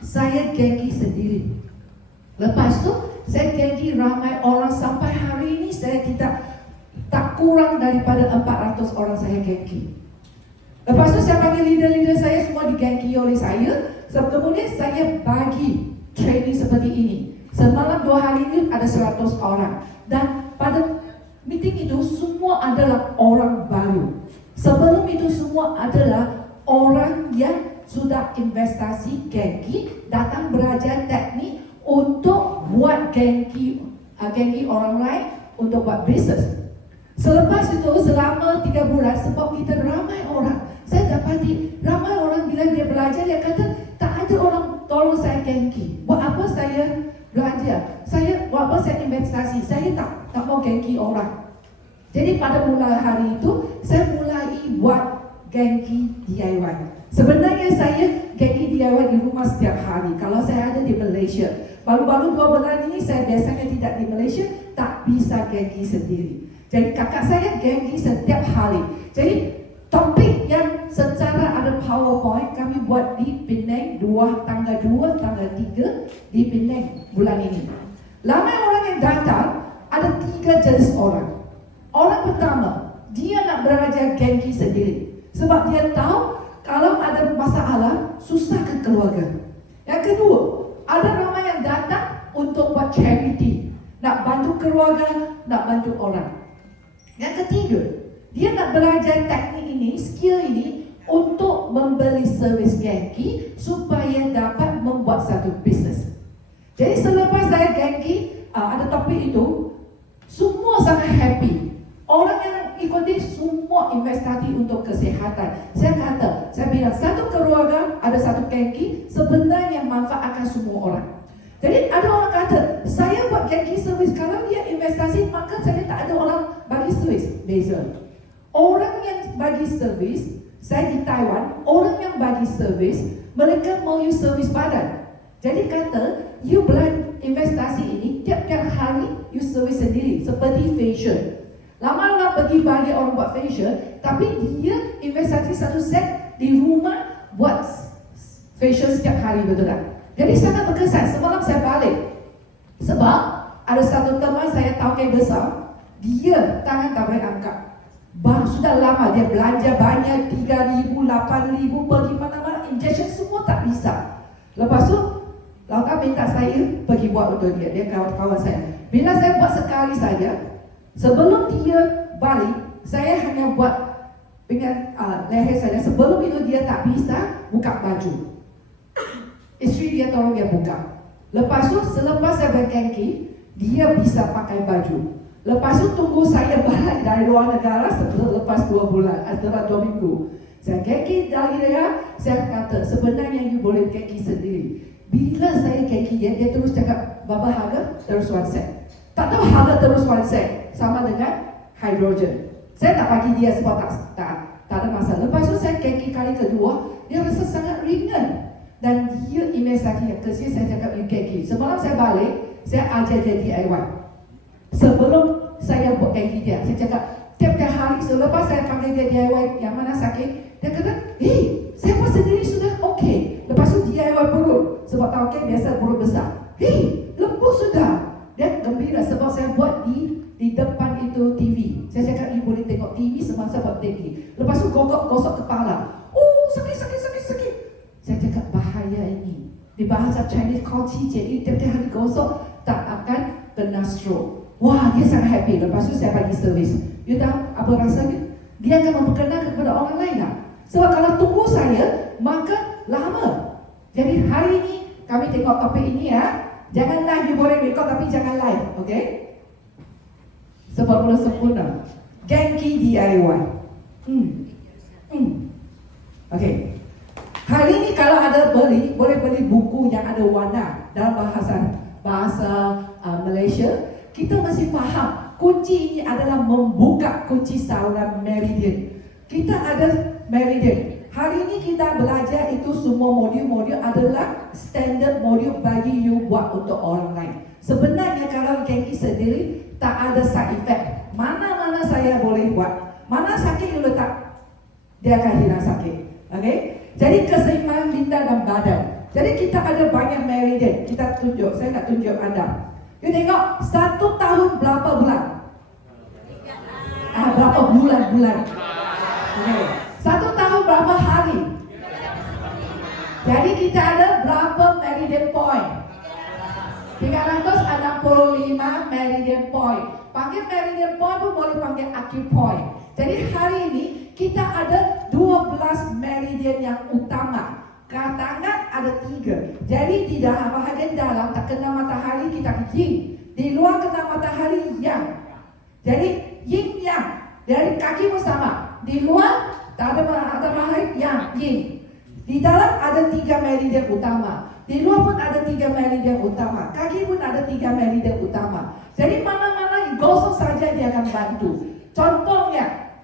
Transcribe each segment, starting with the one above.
saya gengki sendiri. Lepas tu saya gengki ramai orang sampai hari ini saya tak kurang daripada 400 orang saya gengki. Lepas tu saya panggil leader-leader saya semua digengki oleh saya. Kemudian saya bagi training seperti ini. Semalam 2 hari ini ada 100 orang. Dan pada meeting itu semua adalah orang baru. Sebelum itu semua adalah orang yang sudah investasi gengki, datang belajar teknik untuk buat gengki orang lain untuk buat bisnes. Selepas itu selama 3 bulan sebab kita ramai orang, saya dapati ramai orang bila dia belajar dia kata tak ada orang tolong saya gengki. Buat apa saya belajar? Buat apa saya investasi? Saya tak mau gengki orang. Jadi pada mula hari itu saya mulai buat gengki DIY. Sebenarnya saya gengki DIY di rumah setiap hari. Kalau saya ada di Malaysia, baru-baru 2 bulan ini saya biasanya tidak di Malaysia, tak bisa gengki sendiri. Jadi kakak saya gengki setiap hari. Jadi topik yang secara ada PowerPoint kami buat di Penang tanggal 2, tanggal 3 di Penang bulan ini. Ramai orang yang datang, ada 3 jenis orang. Orang pertama, dia nak belajar gengki sendiri. Sebab dia tahu kalau ada masalah, susah ke keluarga. Yang kedua, ada ramai yang datang untuk buat charity. Nak bantu keluarga, nak bantu orang. Yang ketiga, dia nak belajar teknik ini, skill ini untuk membeli servis gengki supaya dapat membuat satu bisnes. Jadi selepas saya gengki, ada topik itu, semua sangat happy. Orang yang ikuti semua investasi untuk kesihatan. Saya bilang satu keluarga ada satu gengki sebenarnya manfaatkan semua orang. Jadi ada orang kata, saya buat gengki servis, kalau dia investasi maka saya tak ada orang bagi servis. Beza. Orang yang bagi servis, saya di Taiwan, orang yang bagi servis, mereka mau use servis badan. Jadi kata, you belanja investasi ini, tiap-tiap hari you servis sendiri, seperti facial. Lama-lama pergi bagi orang buat facial, tapi dia investasi satu set di rumah buat facial setiap hari, betul tak? Jadi sangat berkesan. Semalam saya balik sebab ada satu teman saya tauke besar, dia tangan tak boleh angkat. Sudah lama dia belanja banyak, 3,000, 8,000, pergi mana-mana, injection semua tak bisa. Lepas tu Lauka minta saya pergi buat untuk dia kawan-kawan saya. Bila saya buat sekali saja, sebelum dia balik, saya hanya buat dengan leher saja. Sebelum itu dia tak bisa buka baju. Isteri dia tolong dia buka. Lepas tu selepas saya bergengki, dia bisa pakai baju. Lepas tu tunggu saya balik dari luar negara lepas 2 bulan, setelah 2 minggu. Saya gengki dari dia, saya kata sebenarnya you boleh gengki sendiri. Bila saya gengki dia terus cakap, Baba harga terus 1 sen. Tak tahu harga terus 1 sen sama dengan hidrogen. Saya tak bagi dia sebab tak ada masalah. Lepas tu saya gengki kali kedua, dia rasa sangat ringan. Dan dia investasi yang kecil, saya cakap you gengki. Semalam saya balik, saya ajar dia DIY. Sebelum saya buat gengki dia, saya cakap tiap-tiap hari selepas saya panggil dia DIY yang mana sakit, dia kata, saya buat sendiri sudah okey. Lepas tu DIY perut, sebab tahu okay, biasa perut besar. Lembut sudah. Dia gembira sebab saya buat di depan itu TV. Saya cakap you boleh tengok TV semasa buat gengki. Lepas tu gosok kepala. Sakit. Saya cakap bahaya ini. Di bahasa Chinese call jadi tiap-tiap hari gosok tak akan kena stroke. Wah, dia sangat happy. Lepas tu saya bagi servis. You tahu apa rasanya? Dia akan memperkenalkan kepada orang lain tak? Sebab kalau tunggu saya, maka lama. Jadi hari ini kami tengok topik ini ya. Jangan live, you boleh record tapi jangan live, okay? Sebab belum sempurna. Gengki DIY. Okay. Hari ini kalau ada boleh beli buku yang ada warna dalam bahasa Malaysia. Kita mesti faham kunci ini adalah membuka kunci saluran meridian. Kita ada meridian. Hari ini kita belajar itu semua modul-modul adalah standard modul bagi you buat untuk orang lain. Sebenarnya kalau gengki sendiri tak ada side effect. Mana-mana saya boleh buat. Mana sakit you letak, dia akan hilang sakit. Okay? Jadi keseimbangan minda dan badan. Jadi kita ada banyak meridian. Kita tunjuk, saya nak tunjuk anda. You tengok 1 tahun berapa bulan? Berapa bulan-bulan? Okay. 1 tahun berapa hari? Jadi kita ada berapa meridian point? 365 meridian point. Panggil meridian point pun boleh panggil acupoint. Jadi hari ini kita ada 12 meridian yang utama. Tangan ada 3. Jadi di dalam bahagian dalam tak kena matahari kita yin. Di luar kena matahari yang. Jadi yin yang. Dari kaki pun sama. Di luar tak ada matahari yang yin. Di dalam ada 3 meridian utama. Di luar pun ada 3 meridian utama. Kaki pun ada 3 meridian utama. Jadi mana-mana gosok saja dia akan bantu. Contohnya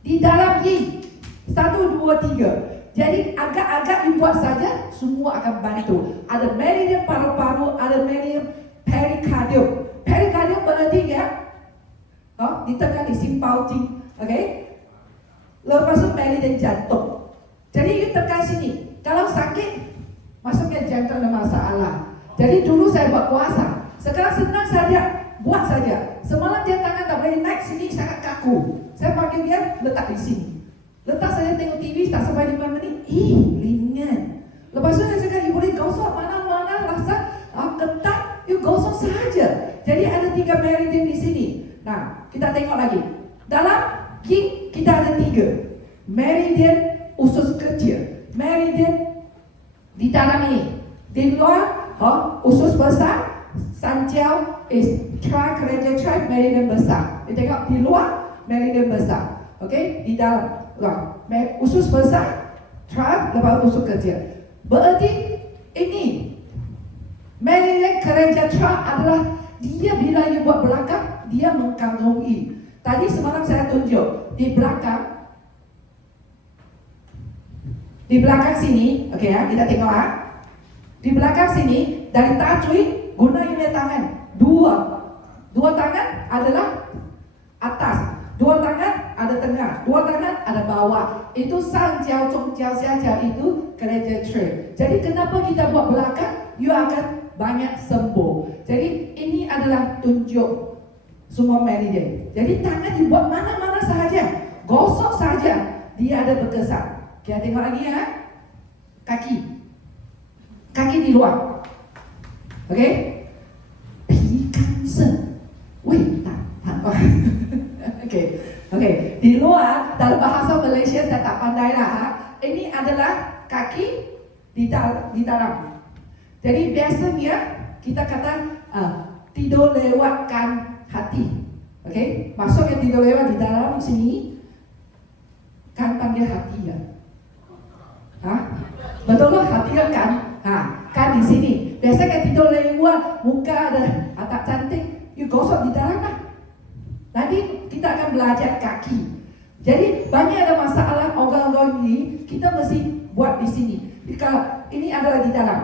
di dalam yin 1, 2, 3. Jadi agak-agak dibuat saja, semua akan bantu. Ada meridian paru-paru, ada meridian perikardium. Perikardium berarti ya, di tengah ni simpau ting, okay? Lepas tu meridian jantung. Jadi you tekan sini. Kalau sakit, maksudnya jantung ada masalah. Jadi dulu saya buat puasa. Sekarang senang saja, buat saja. Semalam dia tangan tak boleh naik sini, sangat kaku. Saya panggil dia, letak di sini. Letak saya tengok TV tak sampai 5 minit, ringan. Lepas tu saya cakap, you boleh gosok mana-mana rasa ketat, you gosok saja. Jadi ada 3 meridian di sini. Nah, kita tengok lagi. Dalam yin kita ada 3. Meridian usus kecil, meridian di dalam ini. Di luar, usus besar, sanjiao trigeminal meridian besar. Kita tengok di luar, meridian besar. Okey, di dalam. Usus besar, lepas usus kecil. Berarti ini meridian kerja adalah dia bila you buat belakang, dia mengkandungi. Tadi semalam saya tunjuk di belakang sini, okey ya, kita tengok di belakang sini dari tajui guna ini tangan dua tangan adalah atas. 2 tangan ada tengah, 2 tangan ada bawah. Itu sanjiao, zhongjiao, xiajiao itu kerja trade. Jadi kenapa kita buat belakang? You akan banyak sembuh. Jadi ini adalah tunjuk semua meridian. Jadi tangan dibuat mana-mana sahaja, gosok saja, dia ada berkesan. Kita tengok lagi ya. Kaki di luar. Okey? Pi kan sen, wei tan. Okey. Di luar dalam bahasa Malaysia saya tak pandai lah. Ini adalah kaki di dalam. Jadi biasanya kita kata tidur lewatkan hati. Okey? Maksudnya tidur lewat di dalam sini kan panggil hati ya. Betul lah hati kan? Kan di sini. Biasanya tidur lewat muka ada atap cantik, you gosok di dalam lah. Nanti kita akan belajar kaki. Jadi banyak ada masalah organ-organ ini kita mesti buat di sini. Kalau ini adalah di dalam.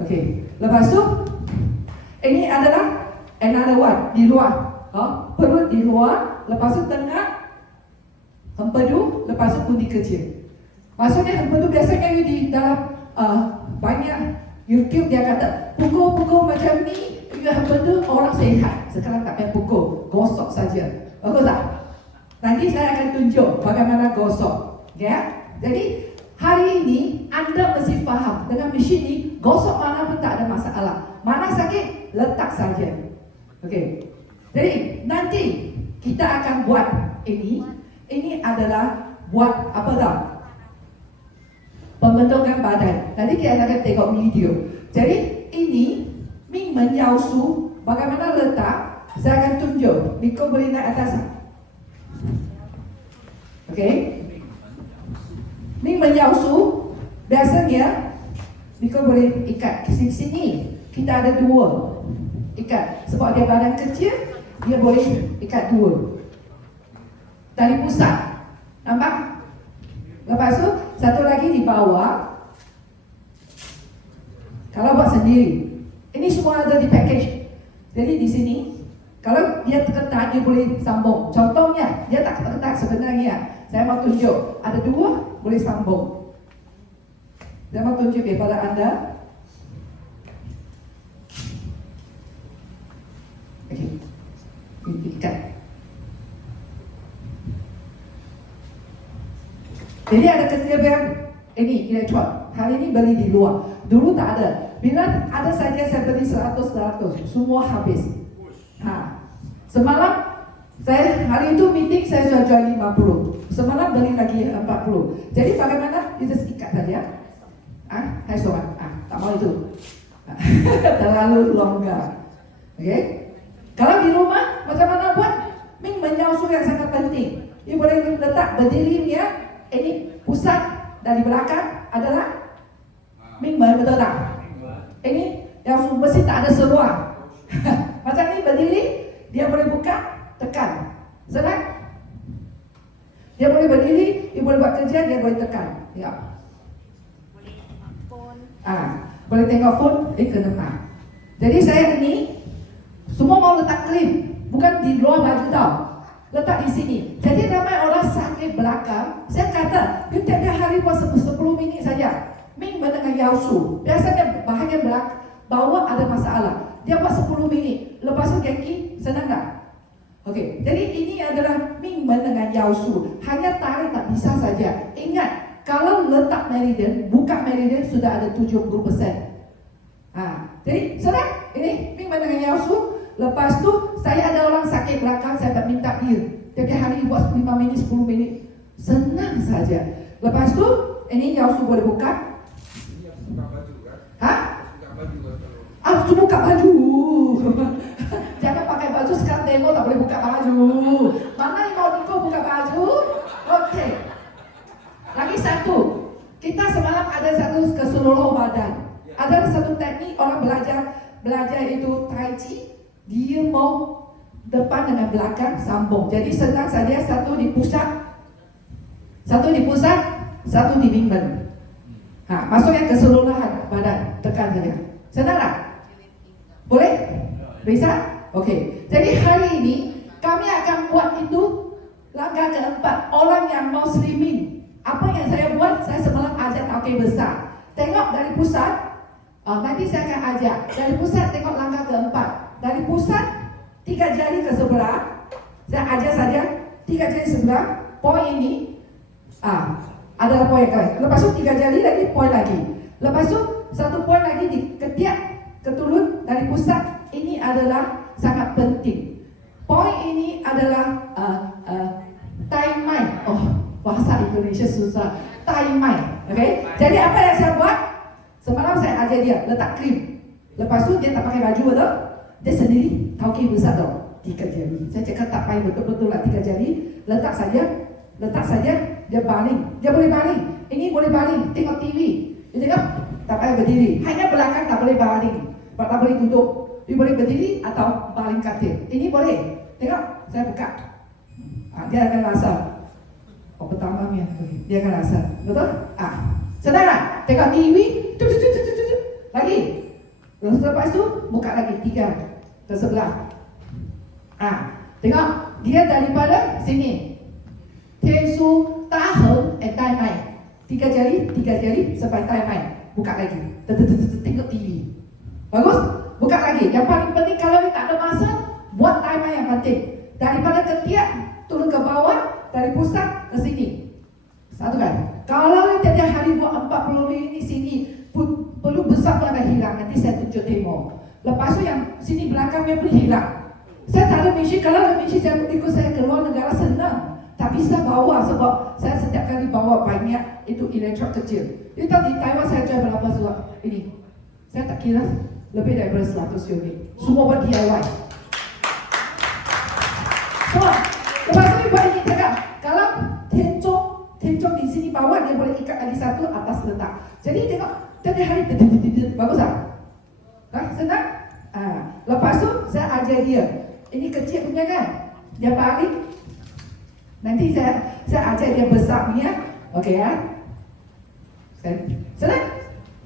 Okey. Lepas tu ini adalah another one di luar. Perut di luar, lepas tu tengah empedu, lepas tu pundi kecil. Maksudnya empedu biasanya di dalam banyak YouTube dia kata pukul-pukul macam ni. Betul orang sehat. Sekarang tak payah pukul, gosok saja. Bagus tak? Nanti saya akan tunjuk bagaimana gosok. Ya? Jadi hari ini anda mesti faham dengan mesin ini gosok mana pun tak ada masalah. Mana sakit letak saja. Okey. Jadi nanti kita akan buat ini. Ini adalah buat apa dah? Pembentukan badan. Nanti kita akan tengok video. Jadi ini Ming menyausu, bagaimana letak? Saya akan tunjuk. Miko boleh naik atas. Okey. Ming menyausu, biasanya Miko boleh ikat ke sini. Kita ada 2 ikat. Sebab dia badan kecil, dia boleh ikat 2 dari pusat. Nampak? Lepas tu, satu lagi di bawah. Kalau buat sendiri. Ini semua ada di package. Jadi di sini, kalau dia ketat, dia boleh sambung. Contohnya, dia tak ketat sebenarnya. Saya mau tunjuk, ada dua boleh sambung. Saya mau tunjuk kepada anda. Okey, ikat. Jadi ada kelebihan ini elektron. Hari ini beli di luar. Dulu tak ada. Bila ada saja saya beli 100, semua habis. Semalam saya hari itu meeting saya sudah jual 50. Semalam beli lagi 40. Jadi bagaimana? You just ikat saja. Hai sobat. Tak mau itu. Terlalu longgar. Okay? Kalau di rumah macam mana buat? Ming menyausu yang sangat penting. You boleh letak berdirinya. Ini pusat dari belakang adalah Ming betul tak? Ini yang mesti tak ada seruang. Macam ni berdiri, dia boleh buka, tekan. Senang? Dia boleh berdiri, dia boleh buat kerja, dia boleh tekan. Ya. Boleh tengok phone. Boleh tengok phone, kena. Jadi saya ini semua mau letak krim, bukan di luar baju tau. Letak di sini. Jadi ramai orang sakit belakang. Saya kata, you tiap hari buat 10 minit saja. Ming mendengar Yausu. Biasanya bahagian belakang bawah ada masalah. Dia buat 10 minit. Lepas tu kaki senang tak? Okey. Jadi ini adalah Ming mendengar Yausu. Hanya tarik tak bisa saja. Ingat, kalau letak meridian, buka meridian sudah ada 70%. Jadi senang. Ini Ming mendengar Yausu. Lepas tu saya ada orang sakit belakang, saya tak minta dia. Tiap hari buat 5 minit, 10 minit. Senang saja. Lepas tu ini Yausu boleh buka. Harus buka baju. Jangan pakai baju sekarang demo tak boleh buka baju. Mana yang mau Niko buka baju? Okey. Lagi satu. Kita semalam ada satu keseluruhan badan. Ada satu teknik orang belajar itu Tai Chi. Dia mau depan dengan belakang sambung. Jadi senang saja, satu di pusat, satu di pinggang. Masuknya keseluruhan badan, tekan saja. Senang tak? Boleh? Bisa? Okey. Jadi hari ini kami akan buat itu langkah keempat. Orang yang mau slimming. Apa yang saya buat? Saya semalam ajak tauke besar. Tengok dari pusat. Nanti saya akan ajak dari pusat. Tengok langkah keempat. Dari pusat 3 jari ke sebelah. Saya ajar saja 3 jari sebelah. Poin ini adalah poin kalian. Lepas tu 3 jari lagi, poin lagi. Lepas tu 1 poin lagi di ketiak keturun dari pusat. Ini adalah sangat penting. Poin ini adalah Tai Mai. Bahasa Indonesia susah. Tai Mai. Okay? Jadi apa yang saya buat? Semalam saya ajar dia letak krim. Lepas tu dia tak pakai baju, betul? Dia sendiri tauke besar tau. 3 jari. Saya cakap tak payah betul-betul lah 3 jari. Letak saja. Dia baling. Dia boleh baling. Ini boleh baling. Tengok TV. Dia tengok tak payah berdiri. Hanya belakang tak boleh baling. Tak boleh duduk. Dia boleh berdiri atau baling katil. Ini boleh. Tengok. Saya buka. Dia akan rasa. Pertama ni dia akan rasa. Betul? Sedar tak? Tengok TV. Lagi. Lepas tu buka lagi 3 ke sebelah. Tengok dia daripada sini. Tensu, tahan, Tai Mai. 3 jari sampai Tai Mai. Buka lagi. Tengok TV. Bagus? Buka lagi. Yang paling penting kalau ni tak ada masa, buat Tai Mai yang penting. Daripada ketiak turun ke bawah, dari pusat ke sini. Satu kan? Kalau ni tiap hari buat 40 minit di sini, perlu besar tu akan hilang. Nanti saya tunjuk demo. Lepas tu yang sini belakangnya pun hilang. Saya tak ada mesin. Kalau ada mesin saya ikut saya keluar negara senang. Tak bisa bawa sebab saya setiap kali bawa banyak itu elektron kecil. Itu di Taiwan saya jual berapa sebab ini. Saya tak kira lebih daripada 100 unit. Semua buat DIY. Lepas tu buat ini cakap. Kalau tencong di sini bawah dia boleh ikat lagi satu atas letak. Jadi tengok tiap hari bagus tak? Senang? Lepas tu saya ajar dia. Ini kecil punya kan? Dia baling. Nanti saya ajar dia besar punya. Okey ya? Senang?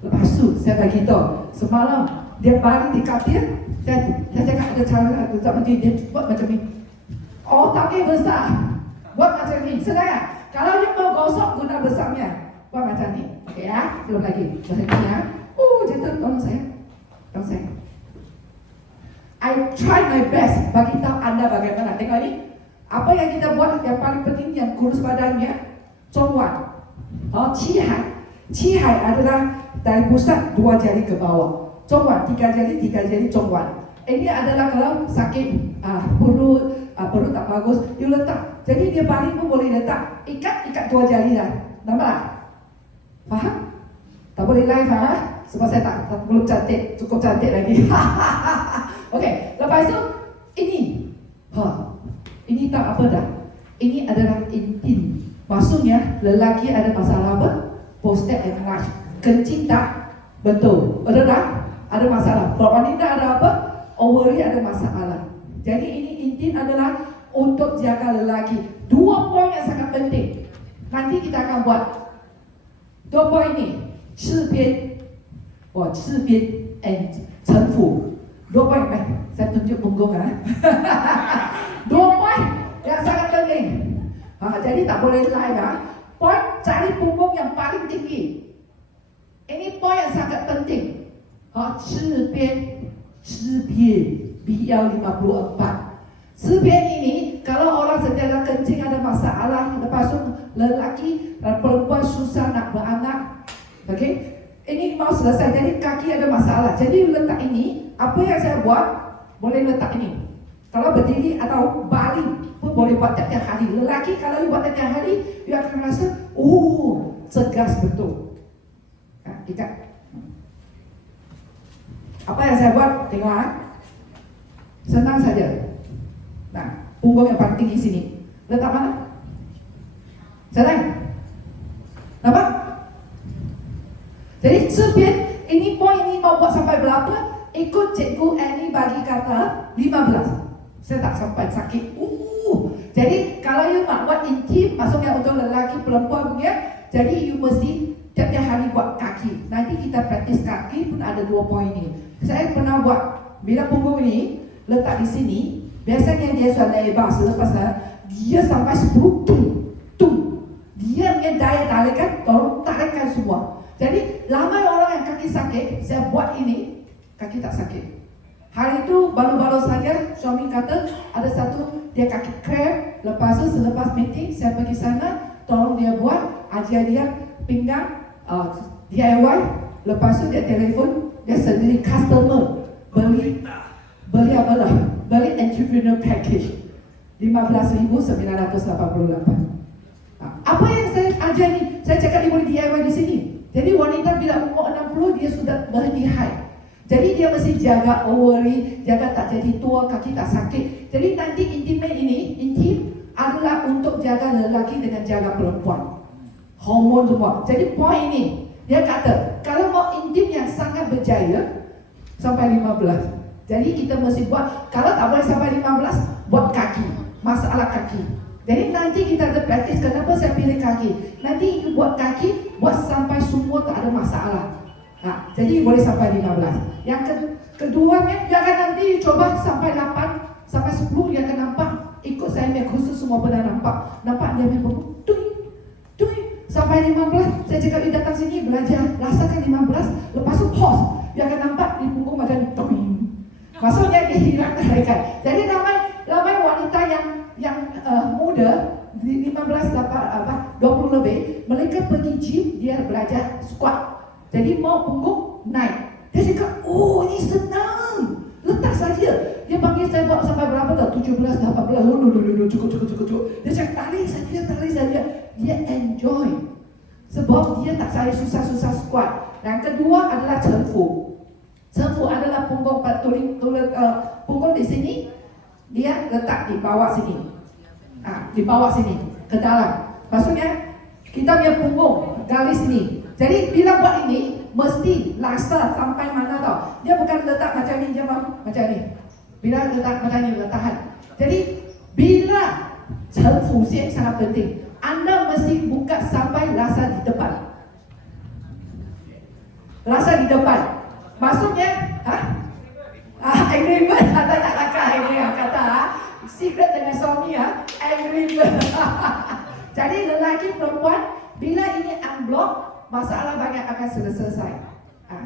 Lepas tu saya bagi tahu. Semalam dia baling di katil. Saya cakap ada cara dia buat macam ni. Otaknya besar. Buat macam ni. Senang tak? Kalau you mau gosok guna besamnya, buat macam ni. Okey ya, belum lagi. Berhenti ya. Jatuh, tolong saya. Tolong saya. I try my best bagi tahu anda bagaimana. Tengok ni. Apa yang kita buat yang paling penting yang kurus badannya, Zhongwan. Qihai adalah dari pusat 2 jari ke bawah. Zhongwan 3 jari Zhongwan. Ini adalah kalau sakit perut tak bagus, you letak. Jadi dia baring pun boleh letak. Ikat 2 jari dah. Nampak? Faham? Tak boleh live sebab saya tak belum cantik, cukup cantik lagi. Okey, lepas itu ini. Ini tak apa dah. Ini adalah intim. Maksudnya lelaki ada masalah apa? Prostate enlarged. Kencing tak betul. Betul tak? Ada masalah. Kalau wanita ada apa? Ovary ada masalah. Jadi ini intim adalah untuk jaga lelaki. 2 poin yang sangat penting. Nanti kita akan buat 2 poin ini. 赤边 and 城府。2 poin. Saya tunjuk punggung 2 poin yang sangat penting. Jadi tak boleh live Poin cari punggung yang paling tinggi. Ini poin yang sangat penting. 赤边 BL54. 赤边ini kalau orang sentiasa kencing ada masalah, lepas itu lelaki dan perempuan susah nak beranak. Okey, ini mau selesai. Jadi kaki ada masalah. Jadi letak ini. Apa yang saya buat? Boleh letak ini. Kalau berdiri atau baring pun boleh buat tiap-tiap hari. Lelaki kalau you buat tiap-tiap hari, you akan rasa, cegas betul. Ikat. Apa yang saya buat? Tengok senang saja. Nah, punggung yang paling tinggi sini. Letak mana? Senang. Nampak? Jadi sebian ini poin ini mau buat sampai berapa? Ikut cikgu Annie bagi kata 15. Saya tak sampai sakit. Jadi kalau you nak buat intim, maksudnya untuk lelaki perempuan punya, jadi you mesti tiap-tiap hari buat kaki. Nanti kita praktis kaki pun ada 2 poin ini. Saya pernah buat bila punggung ini letak di sini, biasanya dia sudah lebar selepas dia sampai 10 tum. Dia punya daya tarikan, tolong tarikkan semua. Jadi ramai orang yang kaki sakit, saya buat ini, kaki tak sakit. Hari itu baru-baru saja suami kata ada satu dia kaki cramp. Lepas itu selepas meeting saya pergi sana, tolong dia buat, ajar dia pinggang DIY. Lepas itu dia telefon, dia sendiri customer beli apa lah? Beli entrepreneur package 15,988. Apa yang saya ajar ni? Saya cakap dia boleh DIY di sini. Jadi wanita bila umur 60 dia sudah berhenti haid. Jadi dia mesti jaga ovary, jaga tak jadi tua, kaki tak sakit. Jadi nanti intim adalah untuk jaga lelaki dengan jaga perempuan. Hormon semua. Jadi poin ini, dia kata, kalau mau intim yang sangat berjaya, sampai 15. Jadi kita mesti buat, kalau tak boleh sampai 15, buat kaki. Masalah kaki. Jadi nanti kita ada praktis, kenapa saya pilih kaki. Nanti buat kaki, buat sampai semua tak ada masalah. Jadi boleh sampai 15. Yang keduanya, jangan nanti coba sampai 8, sampai 10, dia akan nampak. Ikut saya punya khusus semua pernah nampak. Nampak dia punya punggung, tuing. Sampai 15, saya cakap dia datang sini belajar. Rasakan 15, lepas tu pause. Dia akan nampak di punggung macam tuing. Maksudnya dia hilang tarikan. Jadi ramai wanita yang muda, 15, 20 lebih, mereka pergi gym, dia belajar squat. Jadi mau punggung naik. Dia cakap, ini senang. Letak saja. Dia panggil saya buat sampai berapa dah? 17, 18. Cukup. Dia cakap, tarik saja. Dia enjoy. Sebab dia tak saya susah-susah squat. Yang kedua adalah cengfu. Cengfu adalah punggung punggung di sini. Dia letak di bawah sini. Di bawah sini. Ke dalam. Maksudnya, kita punya punggung gali sini. Jadi bila buat ini, mesti laksa sampai mana tau. Dia bukan letak macam ni je, macam ni. Bila letak macam ni, tahan. Jadi bila cengfu siap sangat penting. Anda mesti buka sampai rasa di depan. Rasa di depan. Maksudnya, agreement. Ada tak lakah agreement kata. Secret dengan suami, agreement. Jadi lelaki masalah banyak akan sudah selesai.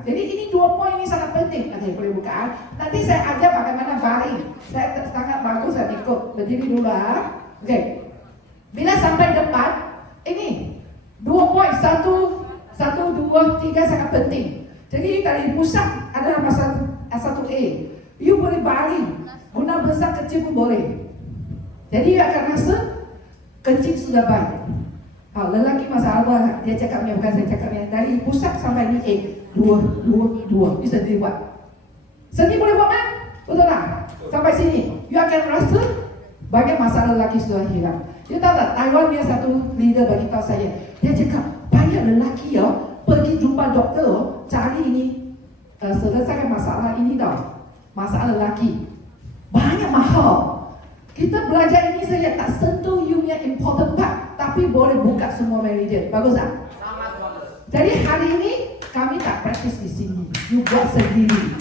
Jadi ini 2 poin ini sangat penting. Okey, boleh buka. Nanti saya ajar bagaimana baring. Saya sangat bagus saya ikut. Berdiri dulu Okey. Bila sampai depan, ini 2 poin. 1, 2, 3 sangat penting. Jadi dari pusat adalah masalah S1A. You boleh baring. Guna besar kecil pun boleh. Jadi you akan rasa kecil sudah baik. Lelaki masalah dia cakapnya bukan saya cakapnya. Dari pusat sampai ni 2. You sendiri buat. Sendiri boleh buat kan? Betul tak? Sampai sini. You akan rasa banyak masalah lelaki sudah hilang. You tahu tak? Taiwan dia satu leader bagi tahu saya. Dia cakap banyak lelaki pergi jumpa doktor cari ini selesaikan masalah ini tau. Masalah lelaki. Banyak mahal. Kita belajar ini saja tak sentuh you punya important part, tapi boleh buka semua meridian. Bagus tak? Sangat bagus. Jadi hari ini kami tak praktis di sini. You buat sendiri.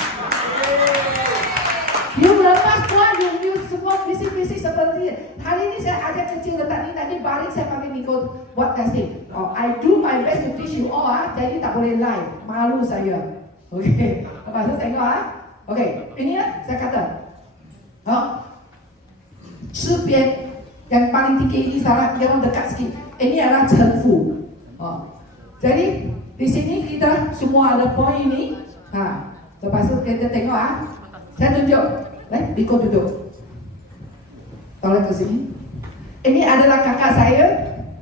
You lepas buat you semua visi-visi seperti hari ini saya ajar kecil letak ni, nanti balik saya panggil Nico buat testing. I do my best to teach you all jadi tak boleh live. Malu saya. Okay. Lepas tu tengok Okay. Ini saya kata. Cibian yang paling tinggi ini salah yang dekat sikit. Ini adalah cenfu. Jadi di sini kita semua ada poin ini. Lepas tu kita tengok Saya tunjuk. Biko duduk. Tolong ke sini. Ini adalah kakak saya.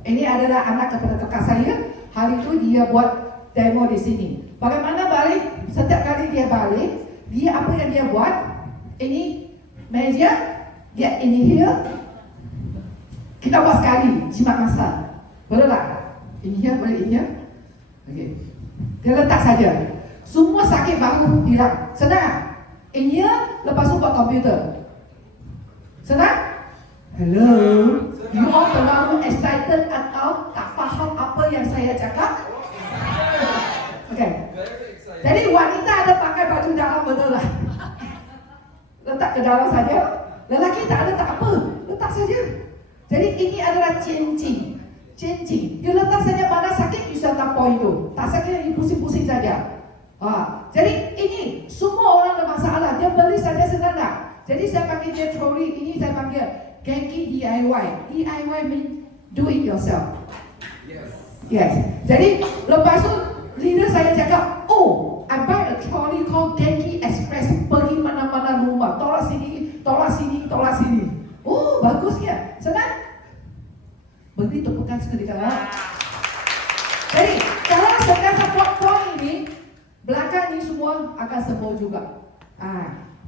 Ini adalah anak kepada kakak saya. Hari itu dia buat demo di sini. Bagaimana balik? Setiap kali dia balik, dia apa yang dia buat? Ini meja. Dia ini here. Kita buat sekali jimat masal. Boleh tak? Ini here, boleh ini here. Okay. Dia letak saja. Semua sakit baru hilang. Senang. Ini here, lepas tu buat komputer. Senang? Hello. You all terlalu excited atau tak faham apa yang saya cakap? Okay. Jadi wanita ada pakai baju dalam betul lah. Letak ke dalam saja. Lelaki tak ada tak apa, letak saja. Jadi ini adalah changing. You letak saja mana sakit, you serta poin tu. Tak sakit, you pusing-pusing saja. Jadi ini semua orang ada masalah. Dia beli saja senang tak? Jadi saya panggil dia trolley, ini saya panggil Genki DIY. DIY mean do it yourself. Yes. Jadi lepas tu leader saya cakap, I buy a trolley called Genki Express. Pergi mana-mana rumah, tolak sini. Bagus ya? Senang? Beri tepukan sekali kalau. Jadi kalau sentiasa buat poin ini, belakang ini semua akan sembuh juga.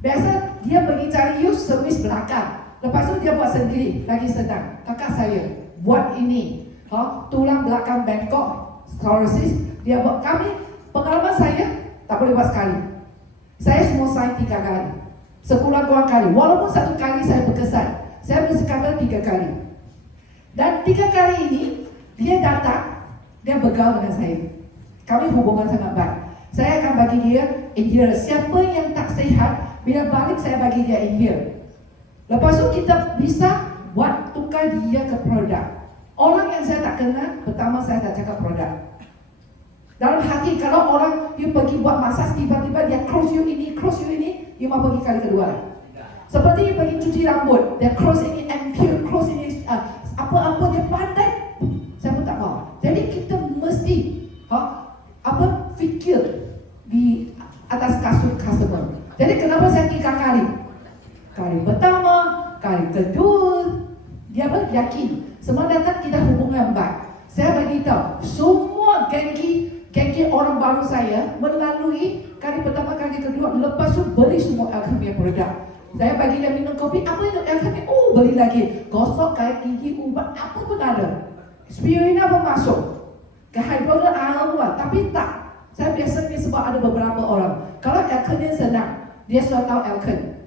Biasa dia pergi cari you servis belakang. Lepas tu dia buat sendiri, lagi senang. Kakak saya buat ini. Tulang belakang bengkok, sclerosis. Dia buat. Pengalaman saya tak boleh buat sekali. Saya semua sign 3 kali. Sebulan 2 kali. Walaupun 1 kali saya berkesan, saya bersekadar 3 kali. Dan 3 kali ini dia datang, dia bergaul dengan saya. Kami hubungan sangat baik. Saya akan bagi dia inhale. Siapa yang tak sihat, bila balik saya bagi dia inhale. Lepas tu kita bisa buat tukar dia ke produk. Orang yang saya tak kenal, pertama saya tak cakap produk. Dalam hati kalau orang you pergi buat massage tiba-tiba dia cross you ini, you mau pergi kali kedua. Seperti you pergi cuci rambut, dia cross ini, ampule, cross ini, apa-apa dia pandai, saya pun tak mau. Jadi kita mesti fikir di atas kasut customer. Jadi kenapa saya 3 kali? Kali pertama, kali kedua, dia yakin. Semua datang kita hubungan baik. Saya bagi tahu semua genki orang baru saya melalui kali pertama, kali kedua, lepas tu beli semua Alchemy produk. Saya bagi dia minum kopi, apa itu Alchemy? Beli lagi. Gosok kayak gigi, ubat, apa pun ada. Spirulina pun masuk. Ke hydrogen air, tapi tak. Saya biasanya sebab ada beberapa orang. Kalau Alchemy senang, dia sudah tahu Alchemy.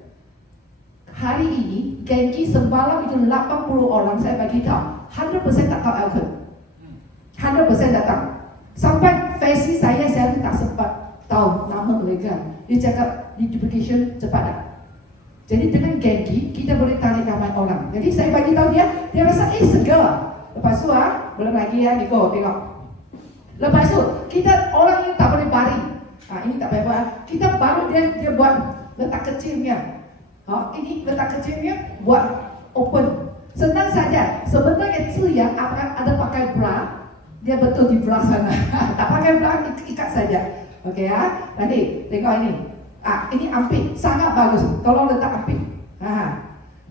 Hari ini, genki semalam itu 80 orang saya bagi tahu. 100% tak tahu Alchemy. 100% datang. Sampai versi saya tak sempat tahu nama mereka. Dia cakap identification cepat tak? Jadi dengan Genki kita boleh tarik ramai orang. Jadi saya bagi tahu dia rasa segar. Lepas tu belum lagi Niko tengok. Lepas tu, kita orang yang tak boleh baring. Ini tak payah buat. Kita baru dia buat letak kecilnya. Ini letak kecilnya buat open. Senang saja. Sebenarnya yang ada pakai bra, dia betul di bra sana. Tak pakai bra, ikat saja. Okey ya. Nanti tengok ini. Ini ampit, sangat bagus. Tolong letak ampit.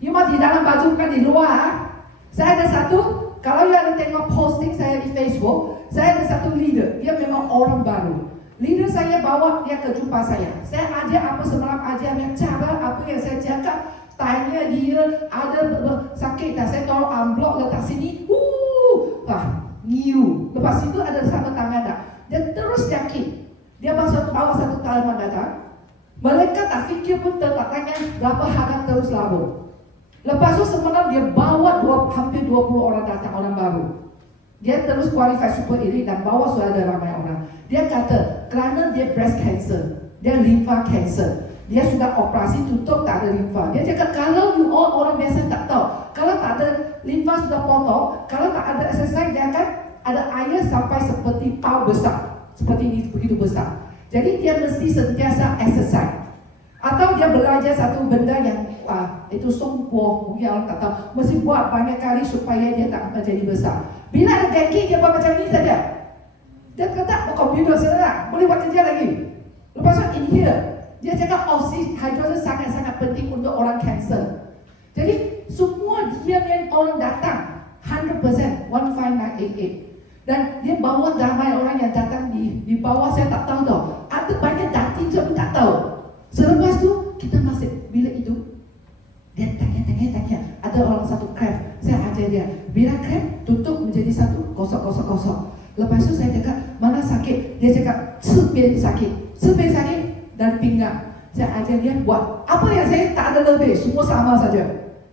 You mau di dalam baju bukan di luar. Saya ada satu. Kalau you ada tengok posting saya di Facebook, saya ada satu leader. Dia memang orang baru. Leader saya bawa dia ke jumpa saya. Saya ajar apa semalam ajarnya, cara apa yang saya cakap. Tanya dia ada sakit tak, saya tolong unblock letak sini. New. Lepas itu ada sama tangan tak. Dia terus yakin. Dia bawa satu talian datang. Mereka tak fikir pun tak tanya berapa harga terus labur. Lepas itu semalam dia bawa hampir 20 orang datang, orang baru. Dia terus qualify super elite dan bawa sudah ada ramai orang. Dia kata kerana dia breast cancer, dia limfa cancer, dia sudah operasi tutup tak ada limfa. Dia cakap kalau you orang biasa tak tahu, kalau tak ada limfa sudah potong, kalau tak ada exercise dia akan ada air sampai seperti pau besar, seperti ini begitu besar. Jadi dia mesti sentiasa exercise. Atau dia belajar satu benda yang itu sungguh, mungkin orang tak tahu, mesti buat banyak kali supaya dia tak menjadi besar. Bila ada gaki dia buat macam ini saja. Dia kata komputer senang, boleh buat kerja lagi. Lepas itu inhale. Dia cakap hydrogen sangat-sangat penting untuk orang kanser. Jadi semua dia yang orang datang 100% 15988. Dan dia bawa ramai orang yang datang di bawah, saya tak tahu tau. Ada banyak dating saya pun tak tahu. Selepas tu kita masih bilik itu. Dia tanya. Ada orang satu krem, saya ajar dia. Bila krem tutup menjadi satu, kosong. Lepas tu saya cakap mana sakit? Dia cakap sebian sakit dan pinggang. Saya ajar dia buat apa yang saya tak ada lebih, semua sama saja.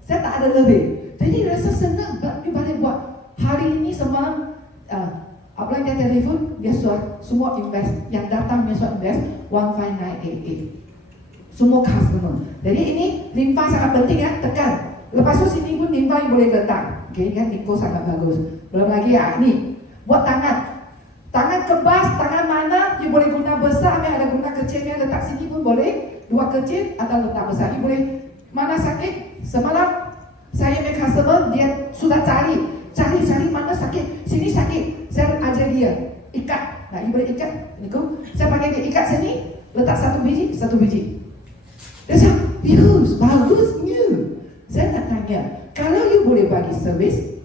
Saya tak ada lebih. Jadi rasa senang. Dia balik buat. Hari ini semalam apalagi dia telefon, dia suruh semua invest. Yang datang dia suruh invest 15988. Semua customer. Jadi ini limfa sangat penting ya, tekan. Lepas tu sini pun limfa yang boleh letak. Okay, kan Niko sangat bagus. Belum lagi ni buat tangan. Tangan kebas, tangan mana you boleh guna besar, ada guna kecilnya letak sini pun boleh. Dua kecil atau letak besar. You boleh mana sakit. Semalam saya punya customer dia sudah cari mana sakit. Sini sakit. Saya ajar dia ikat. You boleh ikat. Niko, saya pakai dia ikat sini, letak satu biji. Dia cakap, bagusnya. Saya nak tanya, kalau you boleh bagi servis,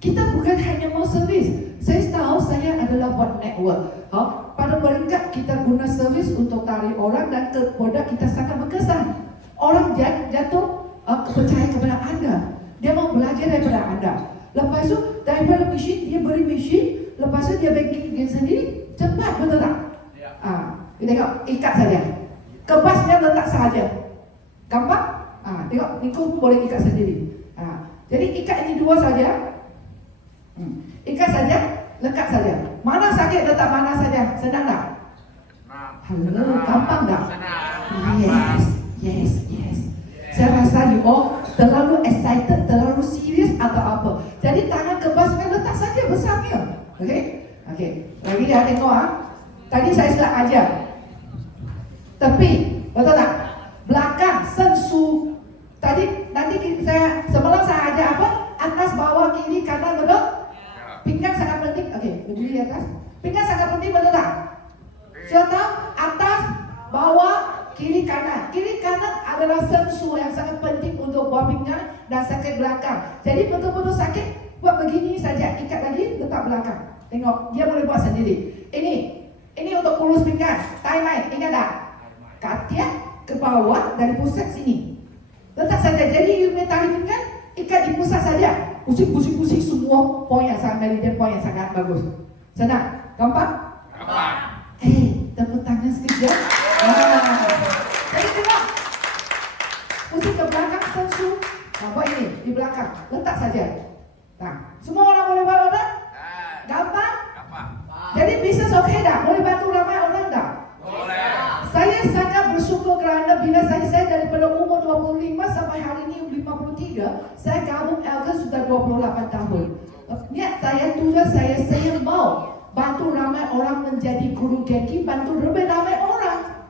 kita bukan hanya mau servis. Saya tahu saya adalah buat network. Pada peringkat kita guna servis untuk tarik orang dan produk kita sangat berkesan. Orang jatuh percaya kepada anda. Dia mau belajar daripada anda. Lepas tu daripada mesin, dia beri mesin. Lepas tu dia baking sendiri. Cepat, betul tak? Kita tengok, ikat saja. Kebasnya letak saja. Gampang? Tengok, Niko pun boleh ikat sendiri. Jadi ikat ini dua saja. Ikat saja, lekat saja. Mana sakit letak mana saja. Senang tak? Halo, gampang tak? Yes. Saya rasa you all terlalu excited, terlalu serius atau apa. Jadi tangan kebasnya letak saja besarnya. Okay. Lagi ya, tengok Tadi saya sudah ajar. Tapi, betul tak? Belakang, sensu. Nanti saya semalam saya ajar apa? Atas, bawah, kiri, kanan, betul? Pinggang sangat penting. Berdiri di atas. Pinggang sangat penting, betul tak? Sudah tahu? Atas, bawah, kiri, kanan. Kiri, kanan adalah sensu yang sangat penting untuk bawah pinggang dan sakit belakang. Jadi betul-betul sakit, buat begini saja. Ikat lagi, letak belakang. Tengok, dia boleh buat sendiri. Ini untuk kurus pinggang. Timeline, ingat tak? Katiak ke bawah dari pusat sini. Letak saja. Jadi you tarik pinggang, ikat di pusat saja. Pusing semua poin yang sangat valid, poin yang sangat bagus. Senang? Gampang? Tepuk tangan sekejap. Jadi tengok. Pusing ke belakang, sensu. Buat ini, di belakang. Letak saja. Semua orang boleh buat tak? Gampang? Jadi bisnes okey tak? Boleh bantu ramai orang tak? Boleh. Saya sangat bersyukur kerana bila saya daripada umur 25 sampai hari ini 53, saya gabung Elgin sudah 28 tahun. Niat saya tujuan saya mau bantu bantu ramai orang menjadi guru Genki, bantu lebih ramai orang.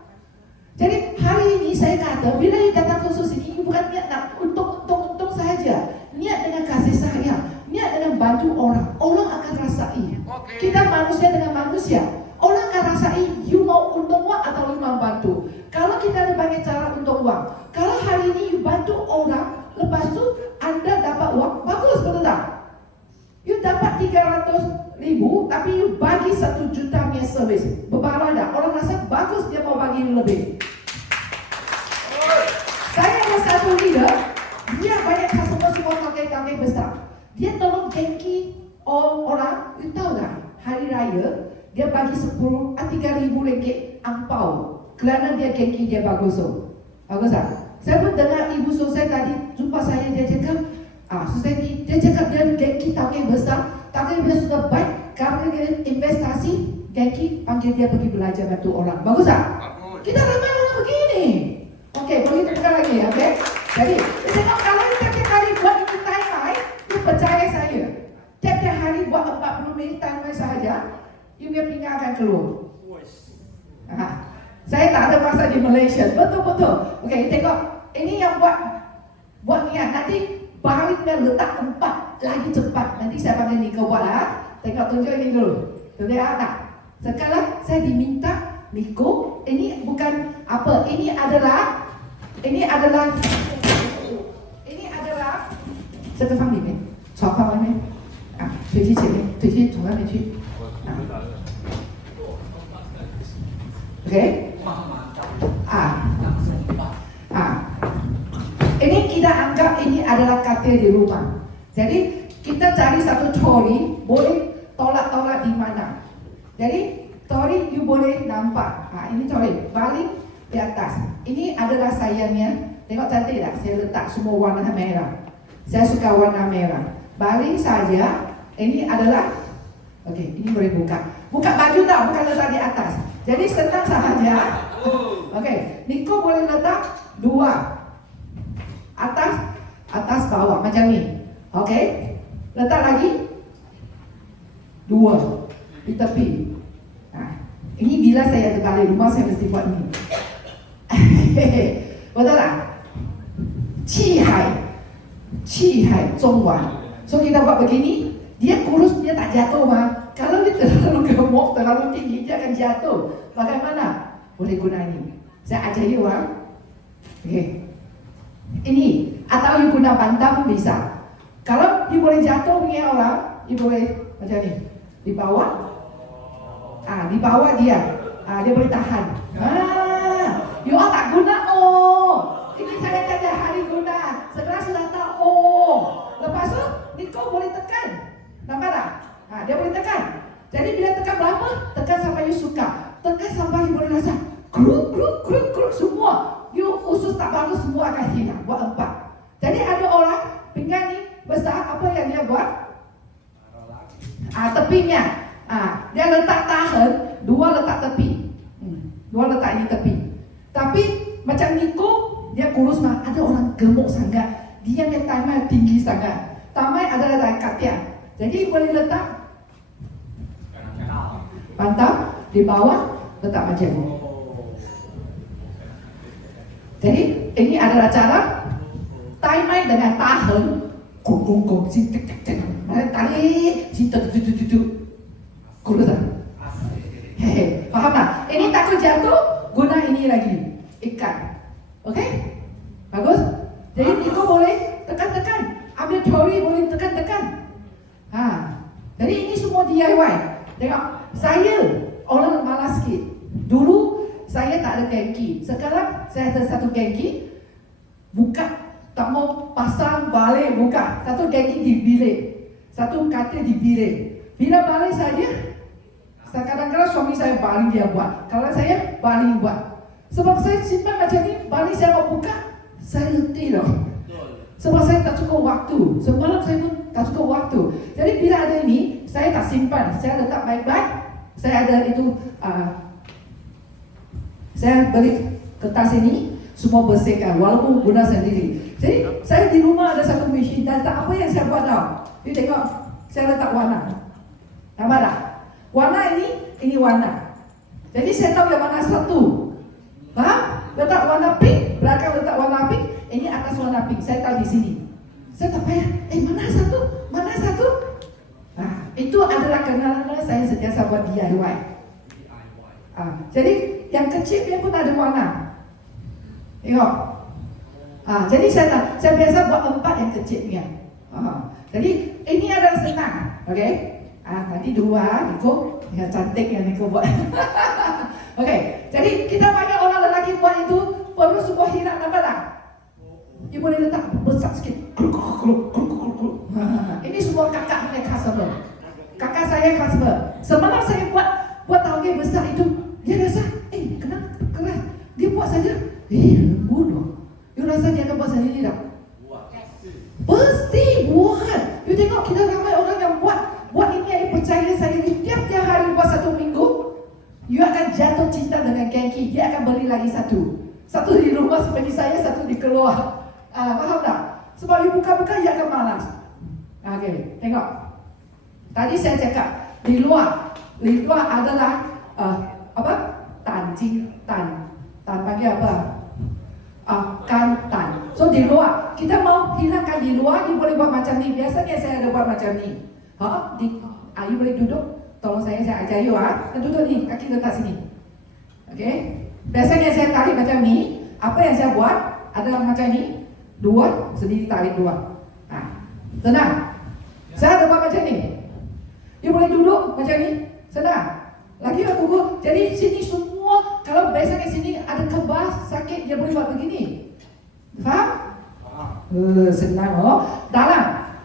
Jadi hari ini saya kata, bila you datang khusus ini, you bukan niat nak untung sahaja. Niat dengan kasih sayang, niat dengan bantu orang. Orang akan rasai. Kita manusia dengan manusia. Orang akan rasai, you mau untung uang atau you mau bantu. Kalau kita ada banyak cara untung uang. Kalau hari ini you bantu orang, lepas tu anda dapat uang, bagus betul tak? You dapat 300,000, tapi you bagi 1 juta punya servis. Berbaloi tak? Orang rasa bagus, dia mau bagi you lebih. Saya ada satu leader, dia banyak customer semua kaget besar. Dia tolong Genki orang, you tahu tak? Hari raya, dia bagi 3,000 ringgit angpau kerana dia Genki dia bagus. Bagus tak? Saya pun dengar ibu sosial tadi jumpa saya, dia cakap society, dia cakap dia Genki target besar, target dia sudah baik kerana dia investasi. Genki panggil dia pergi belajar bantu orang. Bagus tak? Kita ramai orang begini. Okey, boleh tukar lagi, okey? Jadi, dia tengok kalau tiap-tiap hari buat itu time-time, you percaya saya. Tiap-tiap hari buat 40 minit time-time sahaja, you punya pinggang akan keluar. Saya tak ada masa di Malaysia, betul-betul. Okey, tengok, ini yang buat niat. Nanti baliknya letak tempat lagi cepat. Nanti saya panggil Nico buat lah. Tengok, tunjuk ini dulu. Tunjuk tak? Sekarang saya diminta Nico, ini bukan apa, ini adalah 这个放里面，床放外面，腿去前面，腿去从外面去，OK，ini kita anggap ini adalah katil di rumah. Jadi kita cari satu troli, boleh tolak-tolak di mana. Jadi troli you boleh nampak. Ini troli, balik di atas. Ini adalah sayangnya. Tengok cantik tak? Saya letak semua warna merah. Saya suka warna merah. Balik saja. Ini adalah, okey, ini boleh buka. Buka baju tak? Bukan letak di atas. Jadi senang sahaja. Okey, Nico boleh letak 2. Atas bawah macam ni. Okey. Letak lagi 2 di tepi. Ini bila saya ada balik rumah saya mesti buat ni. Betul tak? 气海中玩. So kita buat begini, dia kurus, dia tak jatuh mah. Kalau dia terlalu gemuk, terlalu tinggi, dia akan jatuh. Bagaimana? Boleh guna ini. Saya ajar you okay. Ini, atau you guna bantal pun bisa. Kalau you boleh jatuh punya orang, you boleh macam ni. Di bawah. Di bawah dia. Dia boleh tahan. You all tak guna. Ini saya kata hari guna. Sekarang sudah tahu. Lepas tu, Nico boleh tekan. Nampak tak? Dia boleh tekan. Jadi bila tekan berapa? Tekan sampai you suka. Tekan sampai you boleh rasa kruk semua. You usus tak bagus semua akan hilang. Buat 4. Jadi ada orang pinggang ni besar. Apa yang dia buat? Tepinya. Dia letak tahan. 2 letak tepi. 2 letak ini tepi. Tapi macam Nico, dia kurus mah. Ada orang gemuk sangat. Dia punya tamai tinggi sangat. Tamai adalah dari katian. Jadi boleh letak bantal di bawah, letak macam ni. Jadi ini adalah cara tamai dengan tahan. Kong sintek tarik sintek kurus tak? Faham tak? Ini takut jatuh, guna ini lagi. Ikat. Okey? Bagus? Jadi Nico boleh tekan-tekan. Ambil teori boleh tekan-tekan. Jadi ini semua DIY. Tengok, saya orang malas sikit. Dulu saya tak ada Genki. Sekarang saya ada satu Genki. Buka, tak mau pasang balik buka. Satu Genki di bilik. Satu katil di bilik. Bila balik saja, kadang-kadang suami saya baling dia buat. Kalau saya baling buat. Sebab saya simpan macam ni, balik saya mau buka, saya letih loh. Sebab saya tak cukup waktu. Semalam saya pun tak cukup waktu. Jadi bila ada ini, saya tak simpan. Saya letak baik-baik. Saya ada itu, saya beli kertas ini, semua bersihkan. Walaupun guna sendiri. Jadi saya di rumah ada satu mesin. Dan tak apa yang saya buat tau. You tengok, saya letak warna. Nampak tak? Warna ini warna. Jadi saya tahu yang mana satu. Letak warna pink, belakang letak warna pink, ini atas warna pink. Saya tahu di sini. Saya tak payah, mana satu? Mana satu? Itu adalah kenalan saya sentiasa buat DIY. Jadi yang kecil dia pun ada warna. Tengok. Jadi saya biasa buat 4 yang kecilnya. Jadi ini adalah senang, okey? Nanti 2 Niko yang cantik yang Niko buat. Okey, jadi kita banyak orang lelaki buat itu perlu sebuah hilang apa tak? Dia boleh letak besar sikit. Ini semua kakak punya customer. Kakak saya customer. Semalam saya buat tauge besar itu, dia rasa, kenapa keras? Dia buat saja, bodoh. You rasa dia akan buat sendiri tak? Pasti buat. You tengok kita ramai orang yang buat ini yang percaya saya ni tiap-tiap hari buat 1 minggu. You akan jatuh cinta dengan Genki. Dia akan beli lagi satu di rumah seperti saya, satu di keluar. Faham tak? Sebab you buka-buka, dia akan malas. Okey, tengok. Tadi saya cakap di luar adalah tan panggil apa? Kantan. So di luar, kita mau hilangkan di luar, you boleh buat macam ni. Biasanya saya ada buat macam ni. You boleh duduk. Tolong saya ajar you. Duduk ni, kaki letak sini. Okey. Biasanya saya tarik macam ni. Apa yang saya buat adalah macam ni. 2, sendiri tarik 2. Senang. Saya ada buat macam ni. You boleh duduk macam ni. Senang. Lagi you tunggu. Jadi sini semua, kalau biasanya sini ada kebas, sakit, dia boleh buat begini. Faham? Senang.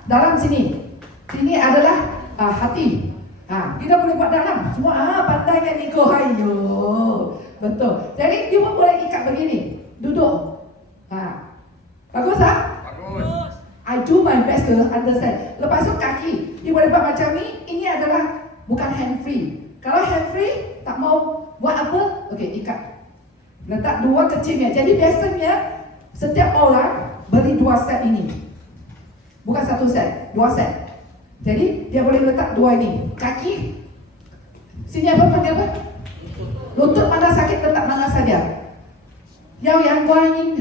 Dalam sini. Sini adalah hati. Kita boleh buat dalam. Semua pandainya Niko. Hayo. Betul. Jadi dia pun boleh ikat begini. Duduk. Bagus tak? Bagus. I do my best to understand. Lepas tu kaki. Dia boleh buat macam ni. Ini adalah bukan hand free. Kalau hand free tak mau buat apa? Okey, ikat. Letak 2 kecilnya. Jadi biasanya setiap orang beli 2 set ini. Bukan 1 set, 2 set. Jadi dia boleh letak 2 ini. Kaki. Sini apa panggil apa? Lutut mana sakit letak mana saja. Yang guanin,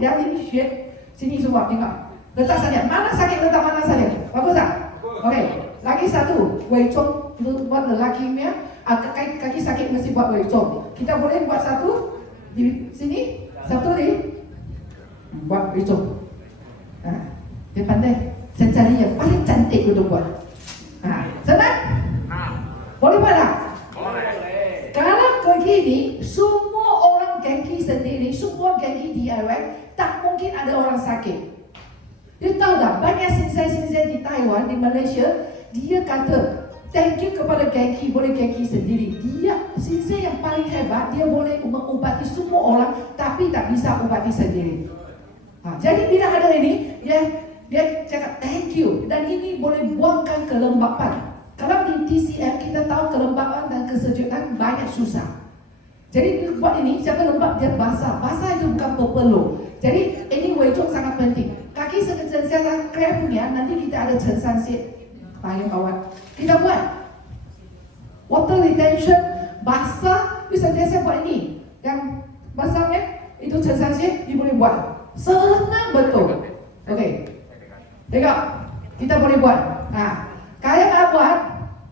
yang ini shit. Sini semua tengok. Letak saja. Mana sakit letak mana saja. Bagus tak? Okey. Lagi satu. Wei Chong buat lelaki punya. Kaki sakit mesti buat Wei Chong. Kita boleh buat satu di sini, satu di buat Wei Chong. Dia pandai. Saya cari yang paling cantik untuk buat. Senang? Boleh buat tak? Boleh. Kalau begini, semua orang Genki sendiri, semua Genki DIY, tak mungkin ada orang sakit. You tahu tak, banyak sensei di Taiwan, di Malaysia, dia kata, thank you kepada Genki, boleh Genki sendiri. Dia sensei yang paling hebat, dia boleh mengubati semua orang, tapi tak bisa ubati sendiri. Jadi bila ada ini, dia cakap thank you. Dan ini boleh buangkan kelembapan. Kalau di TCM kita tahu kelembapan dan kesejukan banyak susah. Jadi buat ini, siapa lembab dia basah. Basah itu bukan berpeluh. Jadi ini Wei Chong sangat penting. Kaki sentiasa krem punya, nanti kita ada censan sit. Panggil kawan. Kita buat water retention, basah, you sentiasa buat ini. Yang basahnya, itu censan sit, you boleh buat. Senang betul. Okey. Tengok, kita boleh buat. Kalian nak buat,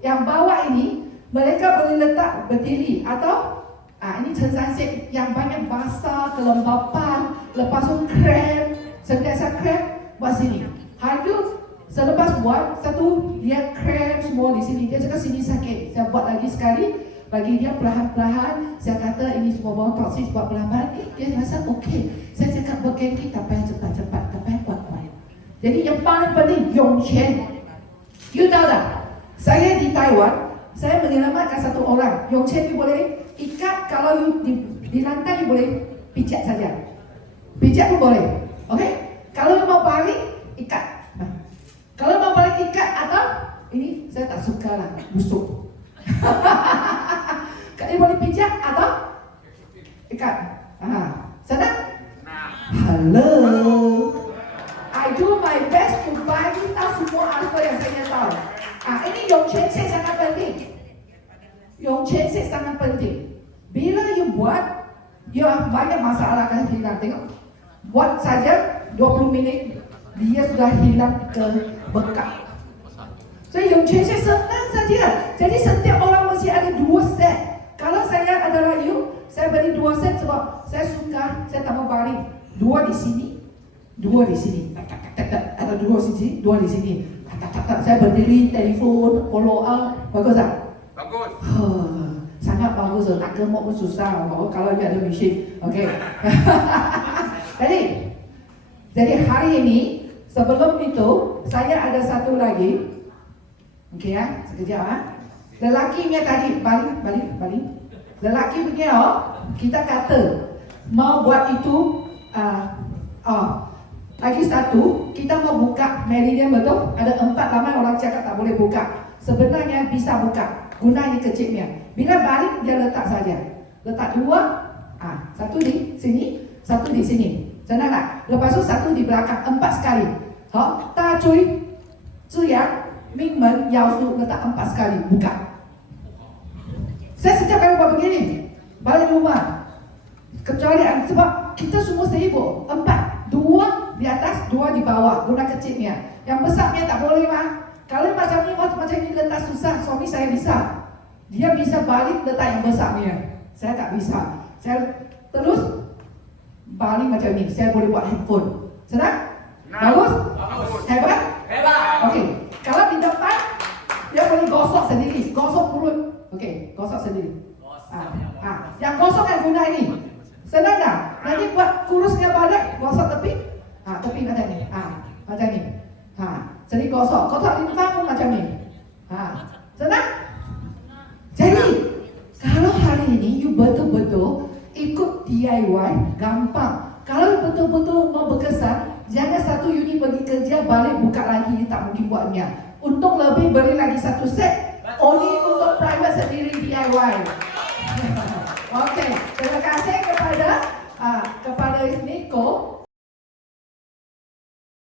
yang bawah ini, mereka boleh letak berdiri. Atau, ini censan set yang banyak basah, kelembapan, lepas tu krem, sentiasa krem, buat sini. Hari tu, selepas buat, satu, dia krem semua di sini. Dia cakap sini sakit. Saya buat lagi sekali, bagi dia perlahan-lahan. Saya kata ini semua bawang toksis buat perlahan-lahan. Dia rasa okey. Saya cakap buat Genki, tak payah cepat-cepat, tak payah kuat-kuat. Jadi yang paling penting, Yongchen. You tahu tak? Saya di Taiwan, saya menyelamatkan satu orang. Yongchen you boleh ikat, kalau you di lantai you boleh pijak saja. Pijak pun boleh. Okey? Kalau you mau balik, ikat. Kalau mau balik ikat atau ini saya tak suka lah, busuk. Kalian boleh pijak atau ikat. Senang? Hello. I do my best to bagi tahu semua apa yang saya tahu. Ini Yongchen saya sangat penting. Yang chase sangat penting. Bila you buat, you banyak masalah akan hilang. Tengok, buat saja 20 minit, dia sudah hilang ke bekas. So yang chase senang saja. Jadi setiap orang mesti ada 2 set. Kalau saya adalah you, saya beri 2 set sebab saya suka, saya tambah baring. 2 di sini, 2 di sini. Ada 2 sini, 2 di sini. Saya berdiri, telefon, follow up. Bagus tak? Bagus. Sangat bagus. Nak gemuk pun susah. Kalau dia ada mesin. Okey. Jadi hari ini, sebelum itu, saya ada satu lagi. Okey ya, sekejap ya. Lelaki punya tadi, balik. Lelaki punya kita kata mau buat itu lagi satu, kita mau buka meridian, betul? Ada 4 ramai orang cakap tak boleh buka. Sebenarnya bisa buka, guna ini kecilnya. Bila balik dia letak saja. Letak 2, satu di sini, satu di sini. Senang tak? Lepas tu satu di belakang, 4 sekali. Ta cuy, ziyang, Mingmen, Yausu letak 4 sekali, buka. Saya setiap kali buat begini, balik rumah. Kecuali sebab kita semua sibuk. 4, 2 di atas, 2 di bawah, guna kecilnya. Yang besarnya tak boleh mah. Kalau macam ni letak susah, suami saya bisa. Dia bisa balik letak yang besarnya. Saya tak bisa. Saya terus balik macam ni. Saya boleh buat handphone. Senang? Bagus? Hebat? Okey. Kalau di depan, dia boleh gosok sendiri, gosok perut. Okey, gosok sendiri. Yang gosok yang guna ini. Senang tak? Nanti buat kurusnya badan, gosok tepi. Tepi macam ni. Macam ni. Sendiri gosok. Gosok lintang pun macam ni. Senang? Jadi, kalau hari ini you betul-betul ikut DIY, gampang. Kalau betul-betul mau berkesan, jangan satu unit pergi kerja, balik buka lagi, tak mungkin buatnya. Untuk lebih beri lagi satu set, only untuk private sendiri DIY. Okey, terima kasih kepada Niko.